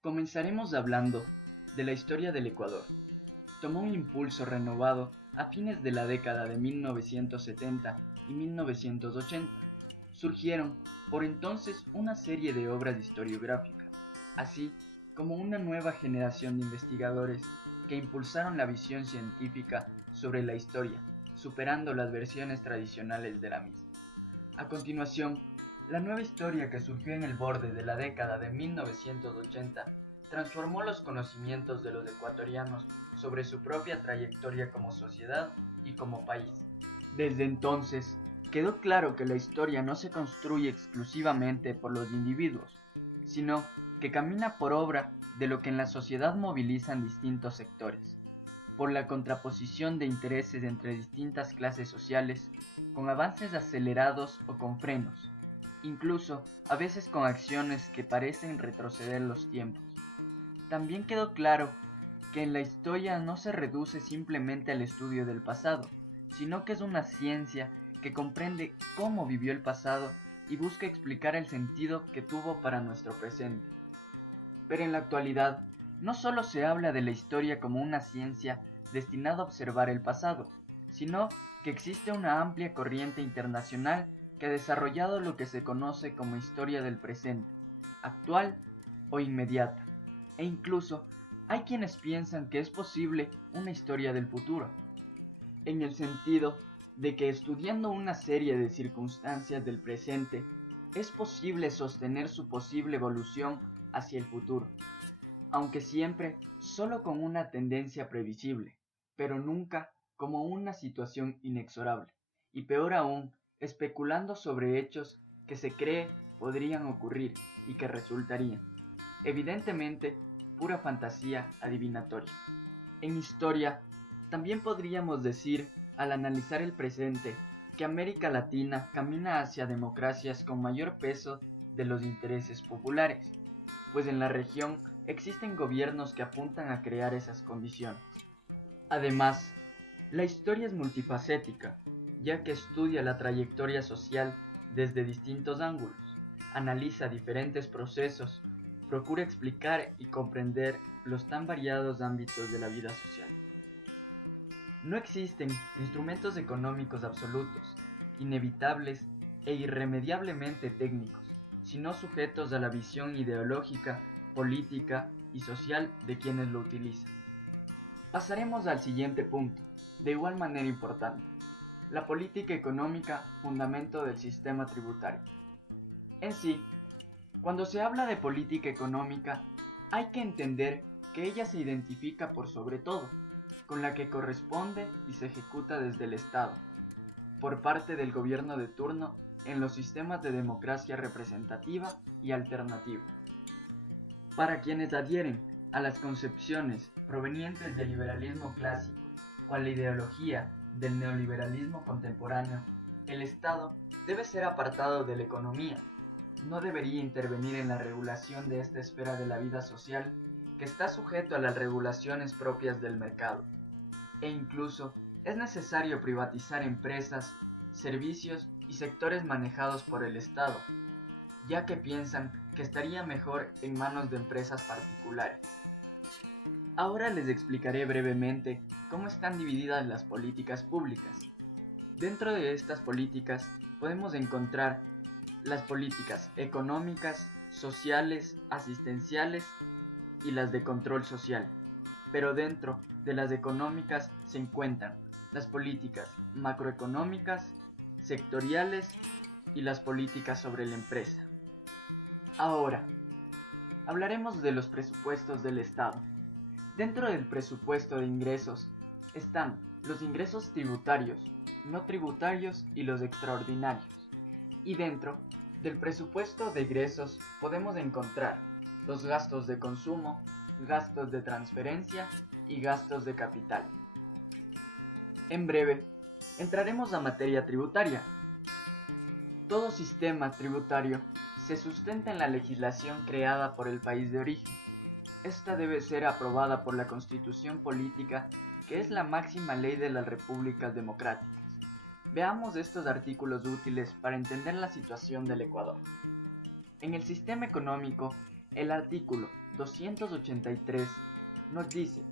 Comenzaremos hablando de la historia del Ecuador. Tomó un impulso renovado a fines de la década de 1970 y 1980. Surgieron por entonces una serie de obras historiográficas, así como una nueva generación de investigadores que impulsaron la visión científica sobre la historia, superando las versiones tradicionales de la misma. A continuación, la nueva historia que surgió en el borde de la década de 1980 transformó los conocimientos de los ecuatorianos sobre su propia trayectoria como sociedad y como país. Desde entonces, quedó claro que la historia no se construye exclusivamente por los individuos, sino que camina por obra de lo que en la sociedad movilizan distintos sectores, por la contraposición de intereses entre distintas clases sociales, con avances acelerados o con frenos, incluso a veces con acciones que parecen retroceder los tiempos. También quedó claro que en la historia no se reduce simplemente al estudio del pasado, sino que es una ciencia que comprende cómo vivió el pasado y busca explicar el sentido que tuvo para nuestro presente. Pero en la actualidad, no solo se habla de la historia como una ciencia destinada a observar el pasado, sino que existe una amplia corriente internacional que ha desarrollado lo que se conoce como historia del presente, actual o inmediata, e incluso hay quienes piensan que es posible una historia del futuro, en el sentido de que estudiando una serie de circunstancias del presente, es posible sostener su posible evolución hacia el futuro, aunque siempre solo con una tendencia previsible, pero nunca como una situación inexorable, y peor aún, especulando sobre hechos que se cree podrían ocurrir y que resultarían, evidentemente, pura fantasía adivinatoria. En historia, también podríamos decir, al analizar el presente, que América Latina camina hacia democracias con mayor peso de los intereses populares, pues en la región existen gobiernos que apuntan a crear esas condiciones. Además, la historia es multifacética, ya que estudia la trayectoria social desde distintos ángulos, analiza diferentes procesos, procura explicar y comprender los tan variados ámbitos de la vida social. No existen instrumentos económicos absolutos, inevitables e irremediablemente técnicos, sino sujetos a la visión ideológica, política y social de quienes lo utilizan. Pasaremos al siguiente punto, de igual manera importante: la política económica, fundamento del sistema tributario. En sí, cuando se habla de política económica, hay que entender que ella se identifica por sobre todo con la que corresponde y se ejecuta desde el Estado, por parte del gobierno de turno en los sistemas de democracia representativa y alternativa. Para quienes adhieren a las concepciones provenientes del liberalismo clásico o a la ideología del neoliberalismo contemporáneo, el Estado debe ser apartado de la economía, no debería intervenir en la regulación de esta esfera de la vida social que está sujeto a las regulaciones propias del mercado, e incluso es necesario privatizar empresas, servicios y sectores manejados por el Estado, ya que piensan que estaría mejor en manos de empresas particulares. Ahora les explicaré brevemente cómo están divididas las políticas públicas. Dentro de estas políticas podemos encontrar las políticas económicas, sociales, asistenciales y las de control social. Pero dentro de las económicas se encuentran las políticas macroeconómicas, sectoriales y las políticas sobre la empresa. Ahora, hablaremos de los presupuestos del Estado. Dentro del presupuesto de ingresos están los ingresos tributarios, no tributarios y los extraordinarios. Y dentro del presupuesto de egresos podemos encontrar los gastos de consumo, gastos de transferencia y gastos de capital. En breve, entraremos a materia tributaria. Todo sistema tributario se sustenta en la legislación creada por el país de origen. Esta debe ser aprobada por la Constitución Política, que es la máxima ley de las repúblicas democráticas. Veamos estos artículos útiles para entender la situación del Ecuador. En el sistema económico El artículo 283 nos dice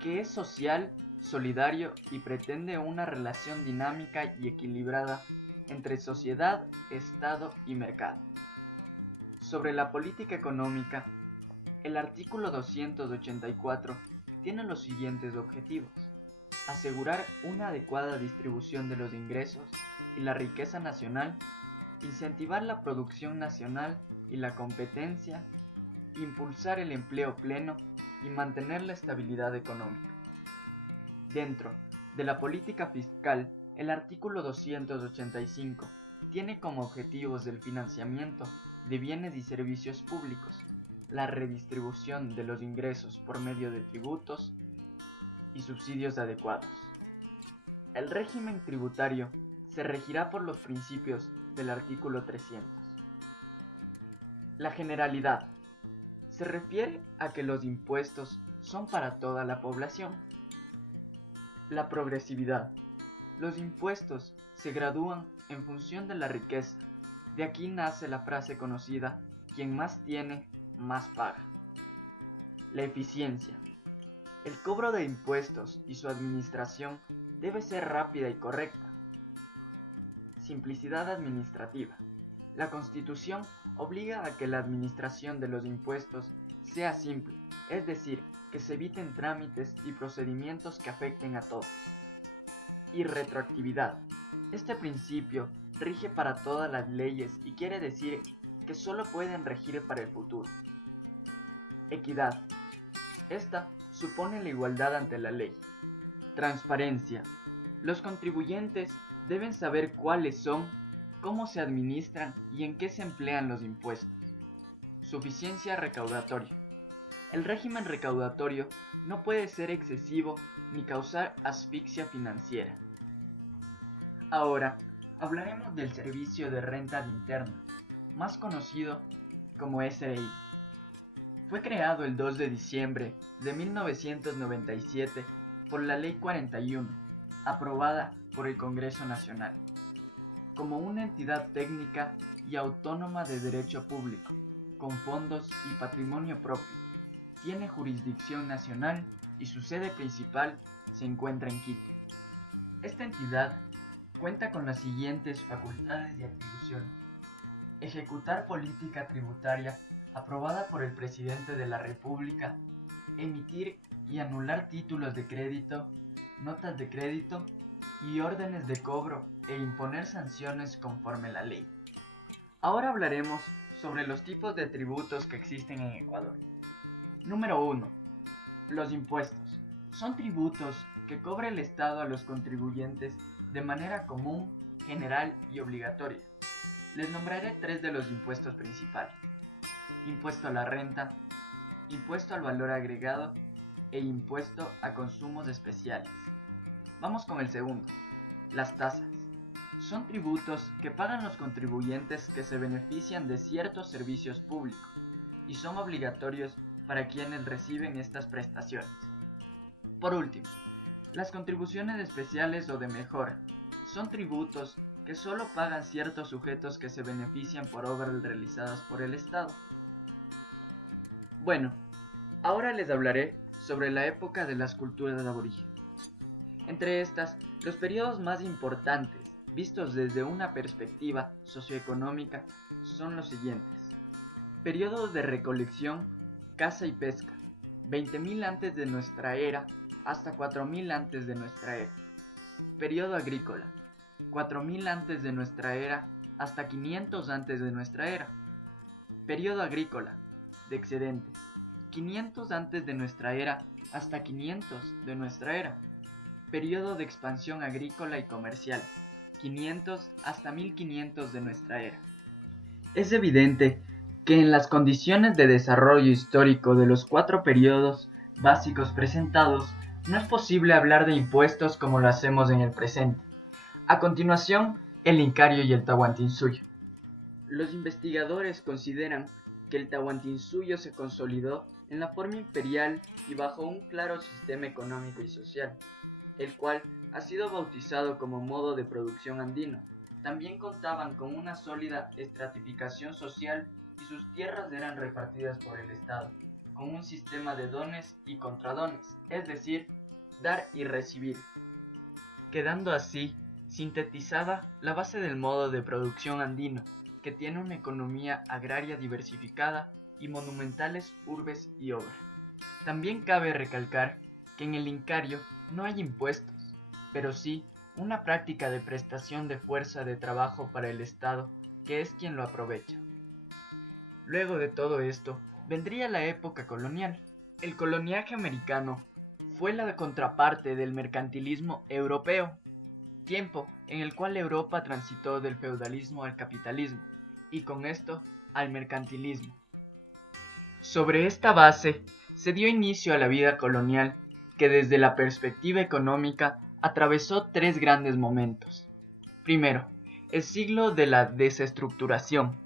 que es social, solidario y pretende una relación dinámica y equilibrada entre sociedad, Estado y mercado. Sobre la política económica, el artículo 284 tiene los siguientes objetivos: asegurar una adecuada distribución de los ingresos y la riqueza nacional, incentivar la producción nacional y la competencia, impulsar el empleo pleno y mantener la estabilidad económica. Dentro de la política fiscal, el artículo 285 tiene como objetivos el financiamiento de bienes y servicios públicos, la redistribución de los ingresos por medio de tributos y subsidios adecuados. El régimen tributario se regirá por los principios del artículo 300. La generalidad se refiere a que los impuestos son para toda la población. La progresividad. Los impuestos se gradúan en función de la riqueza. De aquí nace la frase conocida: quien más tiene, más paga. La eficiencia. El cobro de impuestos y su administración debe ser rápida y correcta. Simplicidad administrativa. La Constitución obliga a que la administración de los impuestos sea simple, es decir, que se eviten trámites y procedimientos que afecten a todos. Y retroactividad. Este principio rige para todas las leyes y quiere decir que solo pueden regir para el futuro. Equidad. Esta supone la igualdad ante la ley. Transparencia. Los contribuyentes deben saber cuáles son, cómo se administran y en qué se emplean los impuestos. Suficiencia recaudatoria. El régimen recaudatorio no puede ser excesivo ni causar asfixia financiera. Ahora hablaremos del Servicio de Renta Interna, más conocido como SRI. Fue creado el 2 de diciembre de 1997 por la Ley 41, aprobada por el Congreso Nacional, como una entidad técnica y autónoma de derecho público, con fondos y patrimonio propio. Tiene jurisdicción nacional y su sede principal se encuentra en Quito. Esta entidad cuenta con las siguientes facultades y atribuciones: ejecutar política tributaria aprobada por el Presidente de la República, emitir y anular títulos de crédito, notas de crédito y órdenes de cobro e imponer sanciones conforme a la ley. Ahora hablaremos sobre los tipos de tributos que existen en Ecuador. Número 1. Los impuestos. Son tributos que cobra el Estado a los contribuyentes de manera común, general y obligatoria. Les nombraré 3 de los impuestos principales: impuesto a la renta, impuesto al valor agregado e impuesto a consumos especiales. Vamos con el segundo. Las tasas. Son tributos que pagan los contribuyentes que se benefician de ciertos servicios públicos y son obligatorios para quienes reciben estas prestaciones. Por último, las contribuciones especiales o de mejora. Son tributos que solo pagan ciertos sujetos que se benefician por obras realizadas por el Estado. Bueno, ahora les hablaré sobre la época de las culturas aborígenes. Entre estas, los periodos más importantes, vistos desde una perspectiva socioeconómica, son los siguientes. Periodo de recolección, caza y pesca, 20.000 antes de nuestra era hasta 4.000 antes de nuestra era. Periodo agrícola, 4.000 antes de nuestra era hasta 500 antes de nuestra era. Periodo agrícola, de excedentes, 500 antes de nuestra era hasta 500 de nuestra era. Periodo de expansión agrícola y comercial, 500 hasta 1500 de nuestra era. Es evidente que en las condiciones de desarrollo histórico de los 4 periodos básicos presentados, no es posible hablar de impuestos como lo hacemos en el presente. A continuación, el Incario y el Tahuantinsuyo. Los investigadores consideran que el Tahuantinsuyo se consolidó en la forma imperial y bajo un claro sistema económico y social, el cual ha sido bautizado como modo de producción andino. También contaban con una sólida estratificación social y sus tierras eran repartidas por el Estado, con un sistema de dones y contradones, es decir, dar y recibir, quedando así sintetizada la base del modo de producción andino, que tiene una economía agraria diversificada y monumentales urbes y obras. También cabe recalcar que en el Incario no hay impuestos, pero sí una práctica de prestación de fuerza de trabajo para el Estado, que es quien lo aprovecha. Luego de todo esto, vendría la época colonial. El coloniaje americano fue la contraparte del mercantilismo europeo, tiempo en el cual Europa transitó del feudalismo al capitalismo, y con esto al mercantilismo. Sobre esta base se dio inicio a la vida colonial, que desde la perspectiva económica atravesó tres grandes momentos. Primero, el siglo de la desestructuración.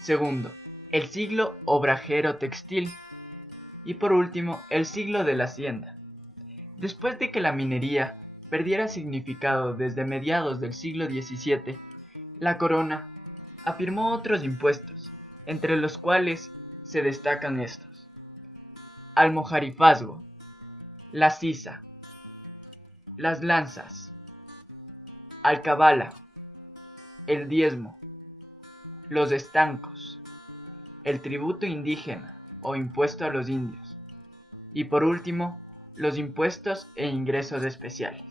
Segundo, el siglo obrajero textil. Y por último, el siglo de la hacienda. Después de que la minería perdiera significado desde mediados del siglo XVII, la corona afirmó otros impuestos, entre los cuales se destacan estos: almojarifazgo, la sisa, las lanzas, alcabala, el diezmo, los estancos, el tributo indígena o impuesto a los indios, y por último, los impuestos e ingresos especiales.